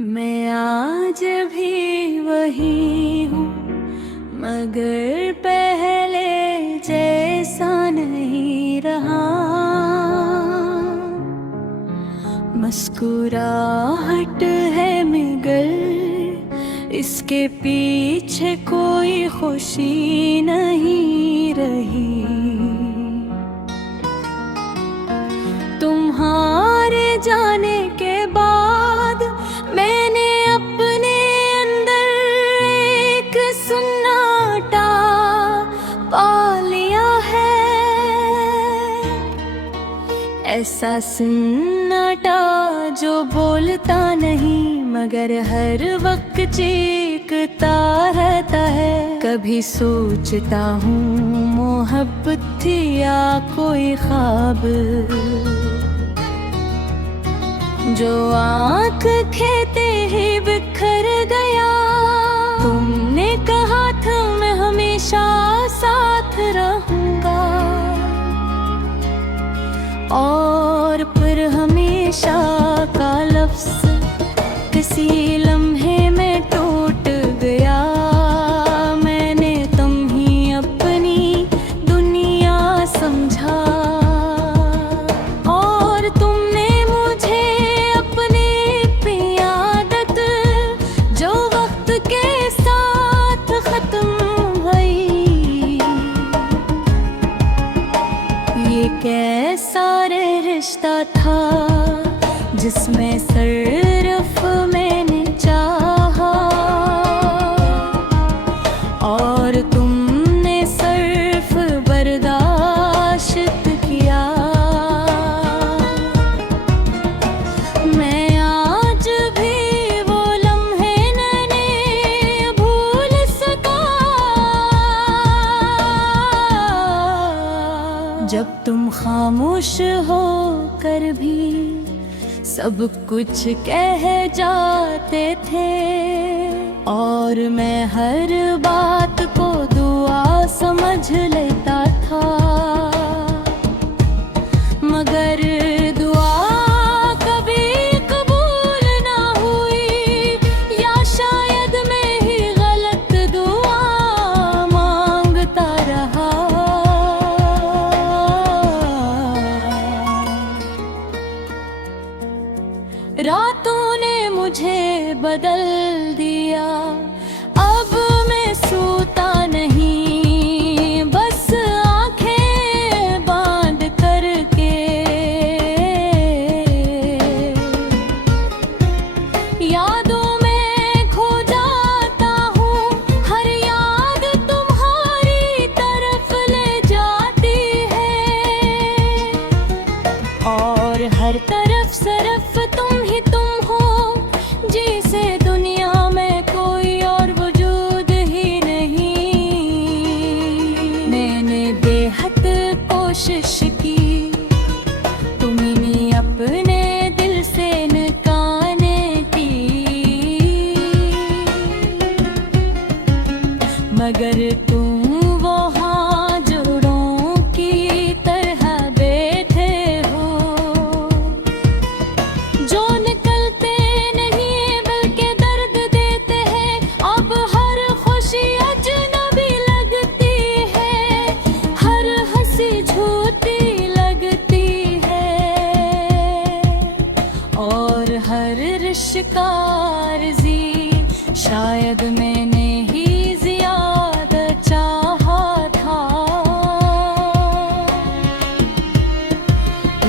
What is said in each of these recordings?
मैं आज भी वही हूँ, मगर पहले जैसा नहीं रहा। मुस्कुराहट है मगर इसके पीछे कोई खुशी नहीं रही। तुम्हारे जाने के बाद मैंने अपने अंदर एक सन्नाटा पा लिया है। ऐसा सन्नाटा जो बोलता नहीं मगर हर वक्त चीखता रहता है। कभी सोचता हूँ मोहब्बत थी या कोई ख्वाब, जो आँख खेते ही बिखर गया। तुमने कहा था मैं हमेशा साथ रहूंगा, और फिर हमेशा का लफ्ज़ किसी लम्हे में टूट गया। मैंने तुम ही अपनी दुनिया समझा, और तुमने मुझे अपनी पियादत जो वक्त के साथ खत्म हुई। ये कैसा रिश्ता था जिसमें सिर्फ मैंने चाहा, और तुमने सिर्फ बर्दाश्त किया। मैं आज भी वो लम्हे नहीं भूल सका, जब तुम खामोश हो कर भी सब कुछ कह जाते थे, और मैं हर बात को दुआ समझ लेता था। मगर दुआ कभी कबूल ना हुई, या शायद मैं ही गलत दुआ मांगता रहा। रातों ने मुझे बदल दिया, अब मैं सोता नहीं बस आंखें बांध करके। यादों में खो जाता हूँ, हर याद तुम्हारी तरफ ले जाती है, और हर तरफ सिर्फ तुम ही तुम हो, जिसे दुनिया में कोई और वजूद ही नहीं। मैंने बेहद कोशिश की तुम्हें अपने दिल से निकालने की, मगर तुम वहाँ जोड़ों की तरह बैठे हो, जो निकलते नहीं बल्कि दर्द देते हैं। अब हर खुशी अजनबी लगती है, हर हंसी झूठी लगती है, और हर रिश्ता अर्ज़ी शायद मैंने ही ज़्यादा चाहा था।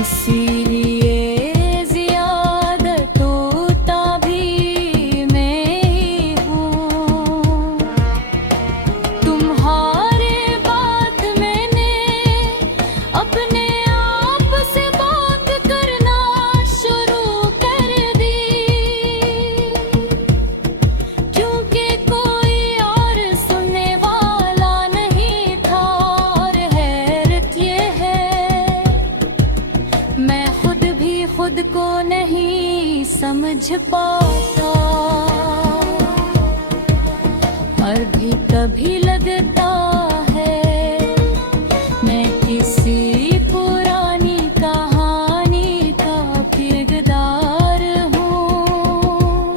इसीलिए ज़्यादा टूटा भी मैं ही हूँ। तुम्हारे बाद मैंने अपने आप से बात करना शुरू कर दी, क्योंकि कोई और सुनने वाला नहीं था। और हैरत ये है मैं खुद भी खुद को नहीं समझ पाता, और भी कभी लगता है मैं किसी पुरानी कहानी का किरदार हूँ।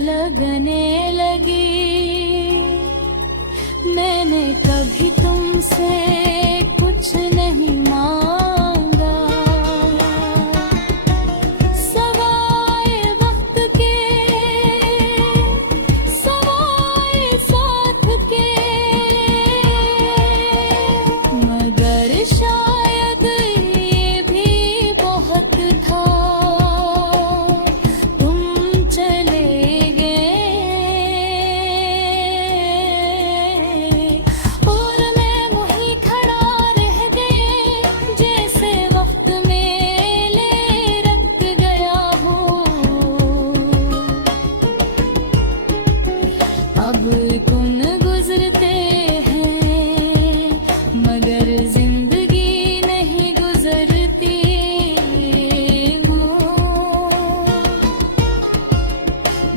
लगने लगी। मैंने कभी तुमसे कुछ नहीं मांगा, सवाए वक्त के, सवाए साथ के, मगर शायद ये भी बहुत था, तुम चले गए और मैं वहीं खड़ा रह गई, जैसे वक्त मेले रख गया हूँ। अब कौन गुजरते हैं मगर जिंदगी नहीं गुजरती हूँ।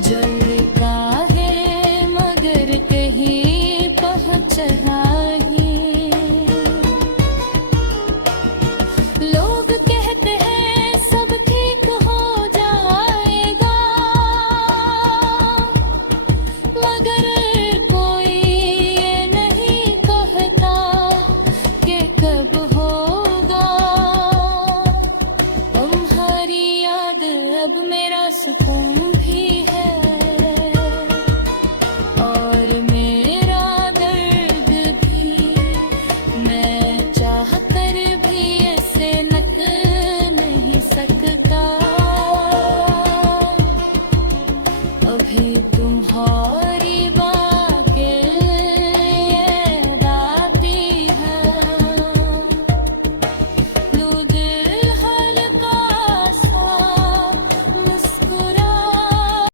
जलता है मगर कहीं पहुँच नहीं। लोग कहते हैं सब ठीक हो जाएगा, मगर कोई ये नहीं कहता कि कब होगा। तुम्हारी याद अब मेरा सुकून भी है और मेरा दर्द भी। मैं चाह कर भी ऐसे नक नहीं सकता। अभी तुम्हारा